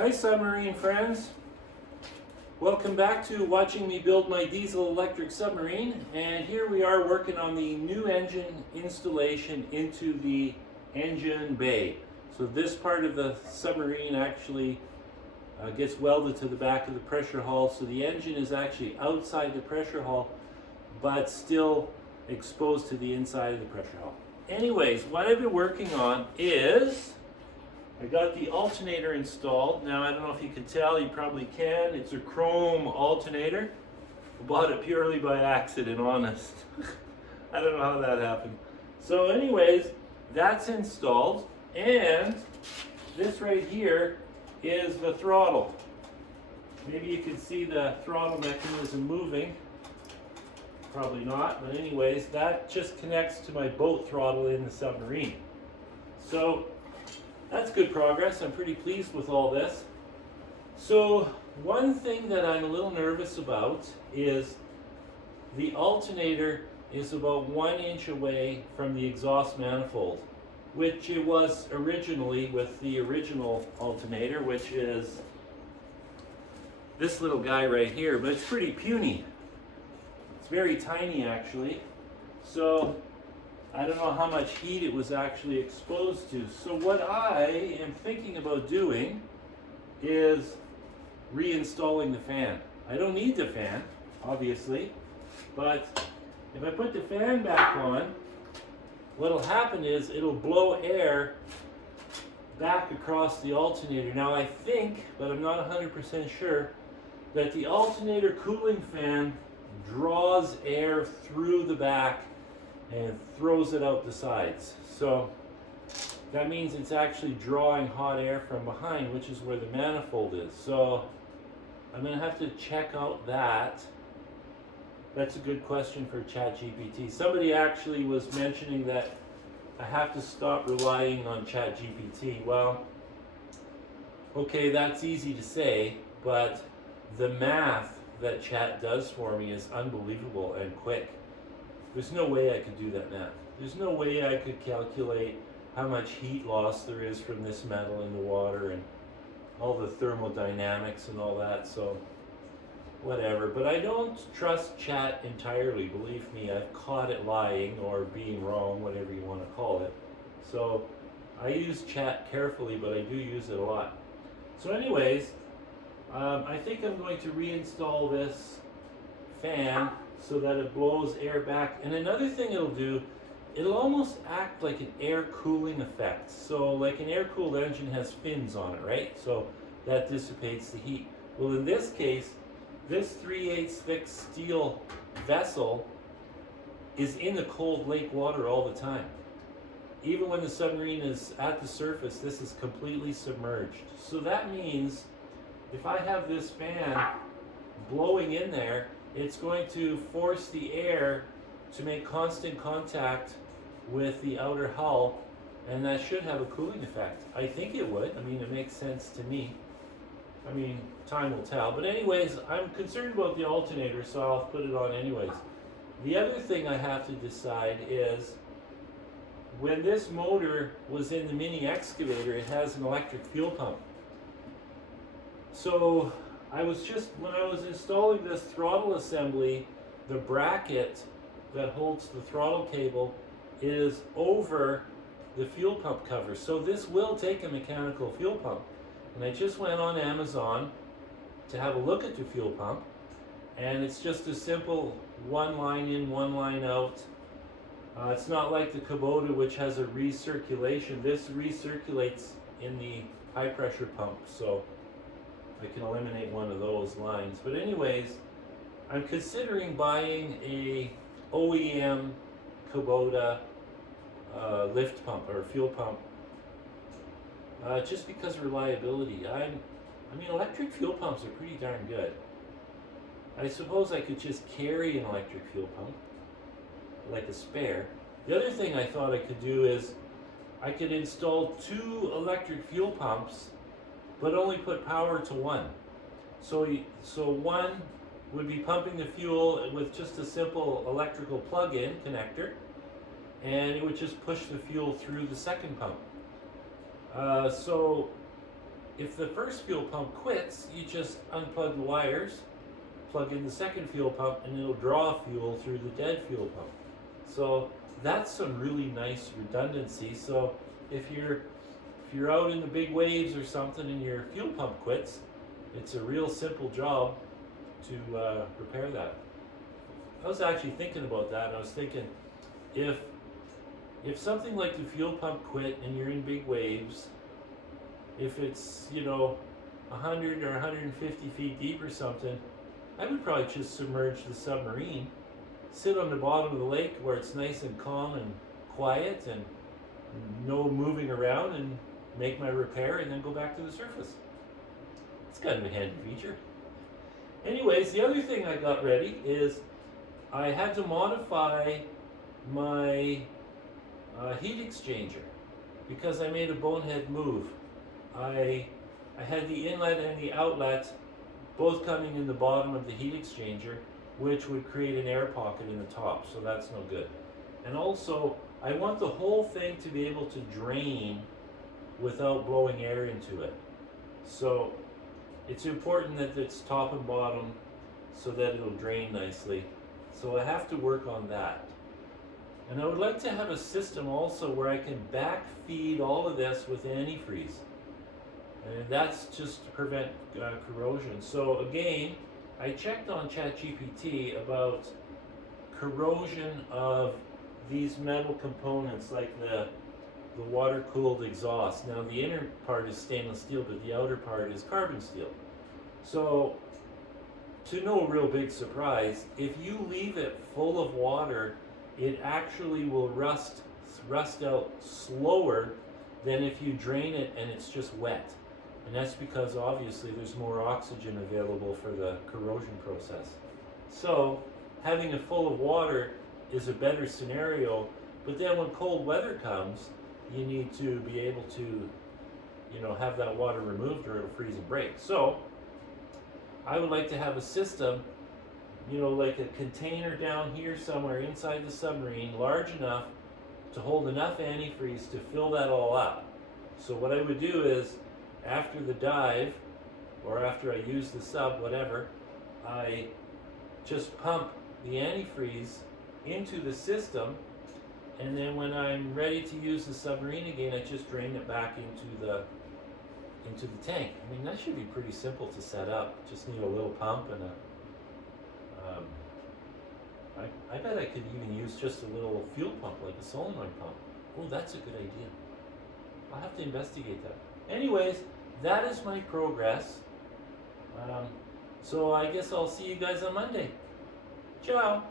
Hi submarine friends, welcome back to watching me build my diesel electric submarine, and here we are working on the new engine installation into the engine bay. So this part of the submarine actually gets welded to the back of the pressure hull, so the engine is actually outside the pressure hull but still exposed to the inside of the pressure hull. Anyways, what I've been working on is I got the alternator installed. Now, I don't know if you can tell, you probably can. It's a chrome alternator. I bought it purely by accident, honest. I don't know how that happened. So anyways, that's installed. And this right here is the throttle. Maybe you can see the throttle mechanism moving. Probably not, but anyways, that just connects to my boat throttle in the submarine. So that's good progress. I'm pretty pleased with all this. So one thing that I'm a little nervous about is the alternator is about 1 inch away from the exhaust manifold, which it was originally with the original alternator, which is this little guy right here, but it's pretty puny. It's very tiny actually. So I don't know how much heat it was actually exposed to. So what I am thinking about doing is reinstalling the fan. I don't need the fan, obviously, but if I put the fan back on, what'll happen is it'll blow air back across the alternator. Now I think, but I'm not 100% sure, that the alternator cooling fan draws air through the back and throws it out the sides. So that means it's actually drawing hot air from behind, which is where the manifold is. So I'm going to have to check out that. That's a good question for ChatGPT. Somebody actually was mentioning that I have to stop relying on ChatGPT. Well, okay, that's easy to say, but the math that Chat does for me is unbelievable and quick. There's no way I could do that math. There's no way I could calculate how much heat loss there is from this metal in the water and all the thermodynamics and all that, so whatever. But I don't trust Chat entirely, believe me. I've caught it lying or being wrong, whatever you want to call it. So I use Chat carefully, but I do use it a lot. So anyways, I think I'm going to reinstall this fan so that it blows air back. And another thing it'll do, it'll almost act like an air cooling effect. So like an air-cooled engine has fins on it, right? So that dissipates the heat. Well, in this case, this 3/8 thick steel vessel is in the cold lake water all the time. Even when the submarine is at the surface, this is completely submerged. So that means if I have this fan blowing in there, it's going to force the air to make constant contact with the outer hull, and that should have a cooling effect. I think it would. I mean, it makes sense to me. I mean, time will tell. But anyways, I'm concerned about the alternator, so I'll put it on anyways. The other thing I have to decide is, when this motor was in the mini excavator, it has an electric fuel pump. So when I was installing this throttle assembly, the bracket that holds the throttle cable is over the fuel pump cover. So this will take a mechanical fuel pump. And I just went on Amazon to have a look at the fuel pump, and it's just a simple one line in, one line out. It's not like the Kubota, which has a recirculation. This recirculates in the high pressure pump, so I can eliminate one of those lines. But anyways, I'm considering buying a OEM Kubota lift pump or fuel pump, just because of reliability. I mean, electric fuel pumps are pretty darn good. I suppose I could just carry an electric fuel pump, like a spare. The other thing I thought I could do is I could install 2 electric fuel pumps, but only put power to one. So one would be pumping the fuel with just a simple electrical plug-in connector, and it would just push the fuel through the second pump. So if the first fuel pump quits, you just unplug the wires, plug in the second fuel pump, and it'll draw fuel through the dead fuel pump. So that's some really nice redundancy. So if you're out in the big waves or something and your fuel pump quits, it's a real simple job to repair that. I was actually thinking about that, and I was thinking, if something like the fuel pump quit and you're in big waves, if it's 100 or 150 feet deep or something, I would probably just submerge the submarine, sit on the bottom of the lake where it's nice and calm and quiet and no moving around, and make my repair and then go back to the surface. It's kind of a handy feature. Anyways, the other thing I got ready is I had to modify my heat exchanger because I made a bonehead move. I had the inlet and the outlet both coming in the bottom of the heat exchanger, which would create an air pocket in the top, so that's no good. And also, I want the whole thing to be able to drain without blowing air into it. So it's important that it's top and bottom so that it'll drain nicely. So I have to work on that. And I would like to have a system also where I can backfeed all of this with antifreeze. And that's just to prevent corrosion. So again, I checked on ChatGPT about corrosion of these metal components like the water-cooled exhaust. Now the inner part is stainless steel, but the outer part is carbon steel. So, to no real big surprise, if you leave it full of water, it actually will rust out slower than if you drain it and it's just wet. And that's because obviously there's more oxygen available for the corrosion process. So, having it full of water is a better scenario, but then when cold weather comes, you need to be able to, have that water removed or it'll freeze and break. So, I would like to have a system, like a container down here somewhere inside the submarine, large enough to hold enough antifreeze to fill that all up. So what I would do is, after the dive, or after I use the sub, whatever, I just pump the antifreeze into the system, and then when I'm ready to use the submarine again, I just drain it back into the tank. I mean, that should be pretty simple to set up. Just need a little pump and I bet I could even use just a little fuel pump, like a solenoid pump. Oh, that's a good idea. I'll have to investigate that. Anyways, that is my progress. So I guess I'll see you guys on Monday. Ciao.